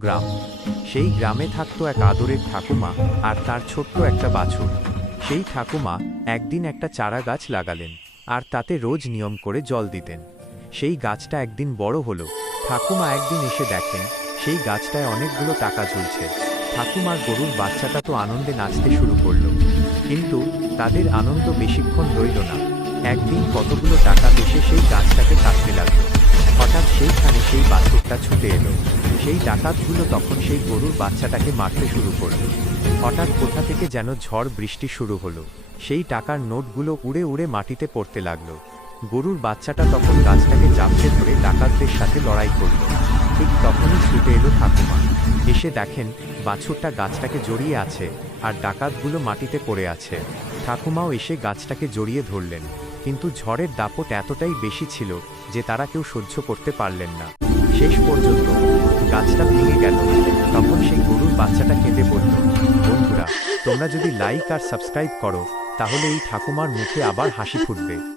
গ্রাম। সেই গ্রামে থাকতো এক আদরের ঠাকুমা আর তার ছোট্ট একটা বাছুর। সেই ঠাকুমা একদিন একটা চারা গাছ লাগালেন আর তাতে রোজ নিয়ম করে জল দিতেন। সেই গাছটা একদিন বড় হলো। ঠাকুমা একদিন এসে দেখেন সেই গাছটায় অনেকগুলো টাকা ঝুলছে। ঠাকুমার গরুর বাচ্চাটা তো আনন্দে নাচতে শুরু করল। কিন্তু তাদের আনন্দ বেশিক্ষণ রইল না। একদিন কতগুলো টাকা এসে সেই গাছটাকে কাটতে লাগল। হঠাৎ সেইখানে সেই বাছুরটা ছুটে এলো। সেই ডাকাতগুলো তখন সেই গরুর বাচ্চাটাকে মারতে শুরু করল। হঠাৎ কোথা থেকে যেন ঝড় বৃষ্টি শুরু হলো। সেই টাকার নোটগুলো উড়ে উড়ে মাটিতে পড়তে লাগল। গরুর বাচ্চাটা তখন গাছটাকে চাপতে ধরে ডাকাতদের সাথে লড়াই করল। ঠিক তখনই ছুটে এলো ঠাকুমা। এসে দেখেন, বাছুরটা গাছটাকে জড়িয়ে আছে আর ডাকাতগুলো মাটিতে পড়ে আছে। ঠাকুমাও এসে গাছটাকে জড়িয়ে ধরলেন। কিন্তু ঝড়ের দাপট এতটাই বেশি ছিল যে তারা কেউ সহ্য করতে পারলেন না। শেষ পর্যন্ত গাছটা ভেঙে গেল, তখন সেই গরুর বাচ্চাটা কেঁদে পড়ল। বন্ধুরা, তোমরা যদি লাইক আর সাবস্ক্রাইব করো, তাহলে এই ঠাকুমার মুখে আবার হাসি ফুটবে।